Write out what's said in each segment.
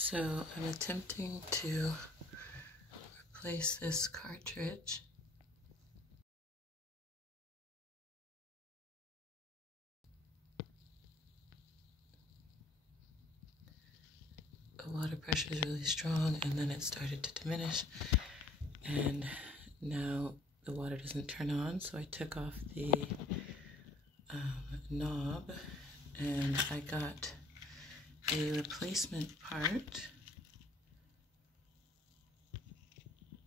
So I'm attempting to replace this cartridge. The water pressure is really strong, and then it started to diminish, and now the water doesn't turn on. So I took off the knob, and I got a replacement part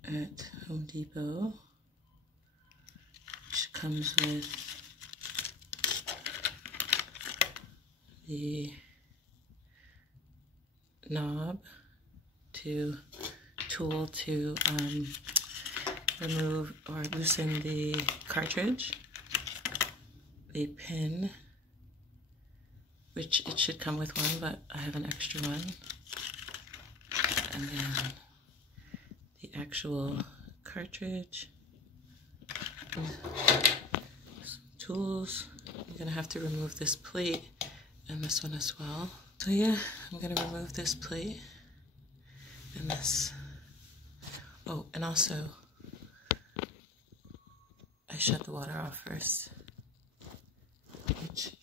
at Home Depot, which comes with the knob tool to remove or loosen the cartridge, the pin, which it should come with one, but I have an extra one, and then the actual cartridge, some tools. I'm gonna have to remove this plate and this one as well. So yeah, I'm gonna remove this plate and this. Oh, and also I shut the water off first, which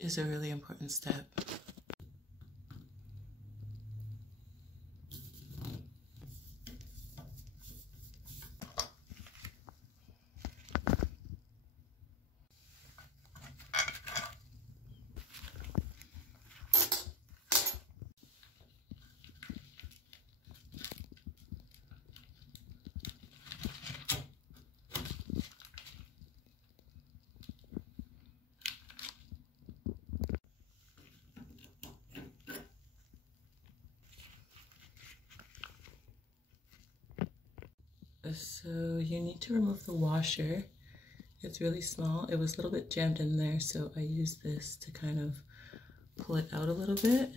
is a really important step. So you need to remove the washer. It's really small. It was a little bit jammed in there, so I used this to kind of pull it out a little bit,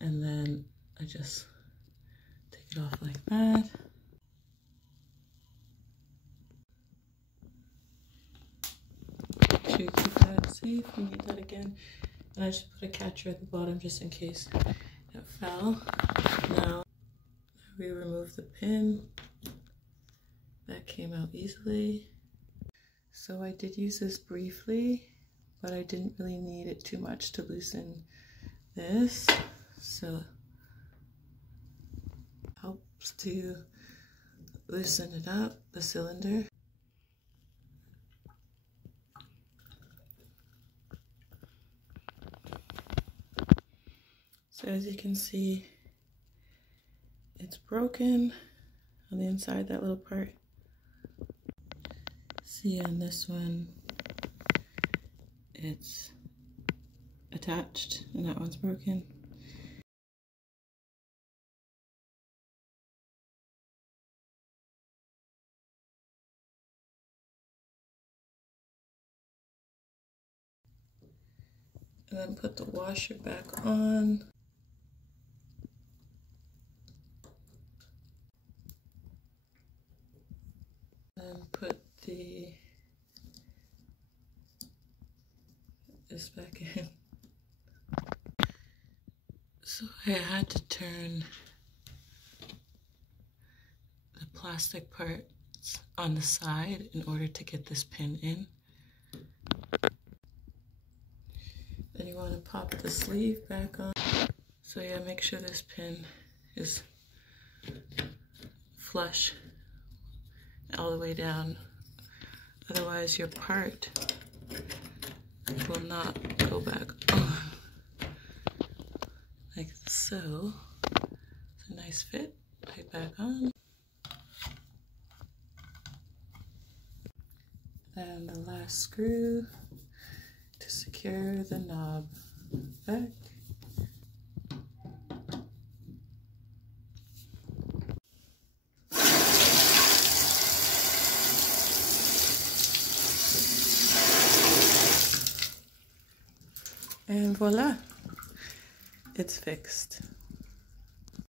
and then I just take it off like that. Make sure you keep that safe. You need that again. And I just put a catcher at the bottom just in case it fell. Now we remove the pin. That came out easily. So I did use this briefly, but I didn't really need it too much to loosen this. So it helps to loosen it up, the cylinder. So as you can see, it's broken on the inside, that little part. See, on this one, it's attached, and that one's broken. And then put the washer back on. And put this back in. So I had to turn the plastic parts on the side in order to get this pin in. Then you want to pop the sleeve back on. So yeah, make sure this pin is flush all the way down. Otherwise your part will not go back on. Like so. It's a nice fit. Right back on. And the last screw to secure the knob back. And voila, it's fixed.